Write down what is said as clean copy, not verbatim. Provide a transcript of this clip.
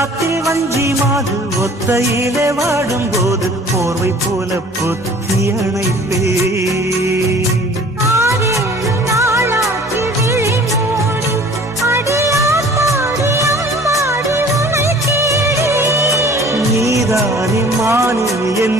காத்தில் வஞ்சி மாது ஒத்தையிலே வாடும்போது போர்வை போல பொத்தி அணைப்பே. நீதானே மானே என்